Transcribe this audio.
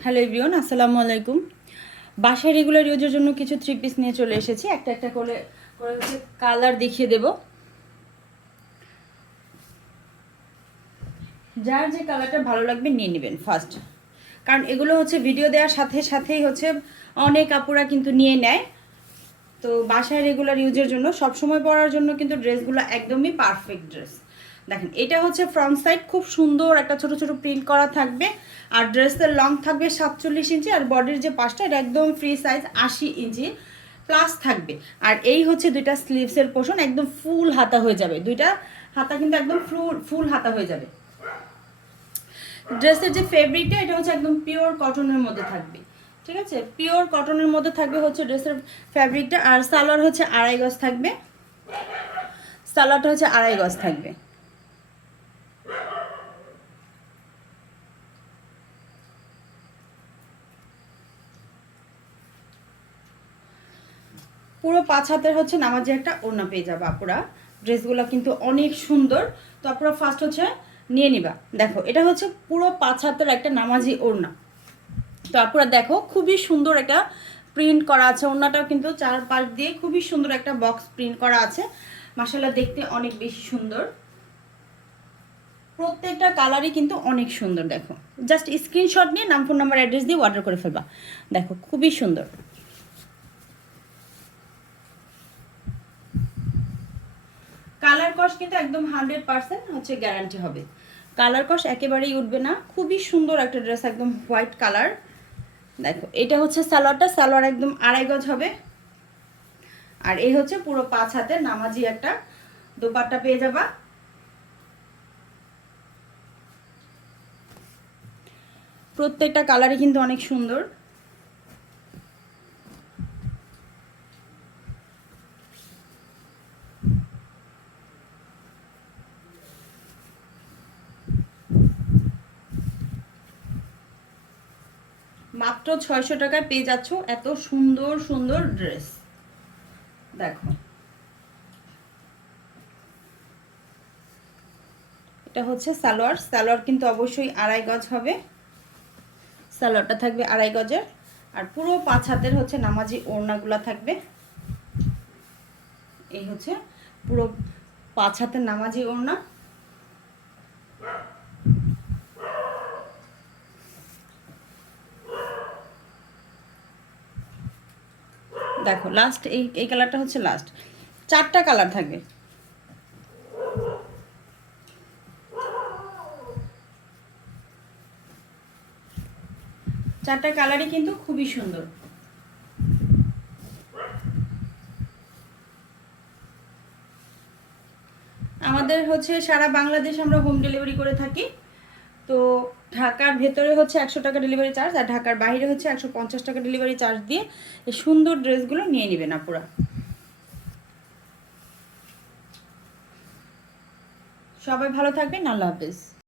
Hello everyone, আসসালামু আলাইকুম। বাসায় রেগুলার ইউজের জন্য কিছু থ্রি পিস নিয়ে চলে এসেছি। একটা একটা করে করে হচ্ছে কালার দেখিয়ে দেব। যার যে কালারটা ভালো লাগবে নিয়ে নেবেন ফার্স্ট, কারণ এগুলো হচ্ছে ভিডিও দেওয়ার সাথে সাথেই হচ্ছে অনেক আপুরা কিন্তু নিয়ে নেয়। তো বাসায় রেগুলার ইউজের জন্য সবসময় পরার জন্য কিন্তু ড্রেসগুলো একদমই পারফেক্ট ড্রেস। দেখেন, এটা হচ্ছে ফ্রন্ট সাইড, খুব সুন্দর একটা ছোট ছোট প্রিন্ট করা থাকবে। আর ড্রেসের লং থাকবে 47 ইঞ্চি, আর বডির যে পাশটা এটা একদম ফ্রি সাইজ 80 ইঞ্চি প্লাস থাকবে। আর এই হচ্ছে দুইটা স্লিভসের পোর্শন, একদম ফুল হাতা হয়ে যাবে। দুইটা হাতা কিন্তু একদম ফুল হাতা হয়ে যাবে। ড্রেসের যে ফেব্রিকটা এটা হচ্ছে একদম পিওর কটনের মধ্যে থাকবে। ঠিক আছে, পিওর কটনের মধ্যে থাকবে হচ্ছে ড্রেসের ফ্যাব্রিকটা। আর সালোয়ার হচ্ছে 2.5 গজ থাকবে। সালোয়ারটা হচ্ছে 2.5 গজ থাকবে। পুরো 5 হাতের হচ্ছে নামাজি একটা ওড়না পেয়ে যাবে আপুরা। ড্রেসগুলো কিন্তু অনেক সুন্দর। তো আপুরা ফার্স্ট হচ্ছে নিয়ে নিবা। দেখো, এটা হচ্ছে পুরো 5 হাতের একটা নামাজি ওড়না। তো আপুরা দেখো, খুবই সুন্দর একটা প্রিন্ট করা আছে। ওড়নাটাও কিন্তু চারপাশ দিয়ে খুবই সুন্দর একটা বক্স প্রিন্ট করা আছে। মাশাআল্লাহ, দেখতে অনেক বেশি সুন্দর। প্রত্যেকটা কালারই কিন্তু অনেক সুন্দর। দেখো, জাস্ট স্ক্রিনশট নিয়ে নাম, ফোন নাম্বার, অ্যাড্রেস দিয়ে অর্ডার করে ফেলবা। দেখো, খুবই সুন্দর। কালার কস কিন্তু একদম 100% হচ্ছে গ্যারান্টি হবে। কালার কস একেবারেই উঠবে না। খুবই সুন্দর একটা ড্রেস, একদম হোয়াইট কালার। দেখো, এটা হচ্ছে সালোয়ারটা। সালোয়ার একদম 2.5 গজ হবে। আর এই হচ্ছে পুরো 5 হাতের নামাজি একটা দোপাট্টা পেয়ে যাবা। প্রত্যেকটা কালারই কিন্তু অনেক সুন্দর। মাত্র 600 টাকায় পেয়ে যাচ্ছ এত সুন্দর সুন্দর ড্রেস। দেখো, এটা হচ্ছে সালোয়ার। সালোয়ার কিন্তু অবশ্যই 2.5 গজ হবে। সালোয়ারটা থাকবে 2.5 গজের। আর পুরো 5 হাতের হচ্ছে নামাজি ওড়নাগুলা থাকবে। এই হচ্ছে পুরো 5 হাতের নামাজি ওড়না। দেখো, লাস্ট এই এই কালারটা হচ্ছে লাস্ট। 4টা কালার থাকবে। চারটা কালারই কিন্তু খুবই সুন্দর। আমাদের হচ্ছে সারা বাংলাদেশ আমরা হোম ডেলিভারি করে থাকি। তো ঢাকার ভেতরে হচ্ছে 100 টাকা ডেলিভারি চার্জ, আর ঢাকার বাইরে হচ্ছে 150 টাকা ডেলিভারি চার্জ দিয়ে এই সুন্দর ড্রেসগুলো নিয়ে নেবেন আপুরা। সবাই ভালো থাকবেন। আল্লাহ হাফেজ।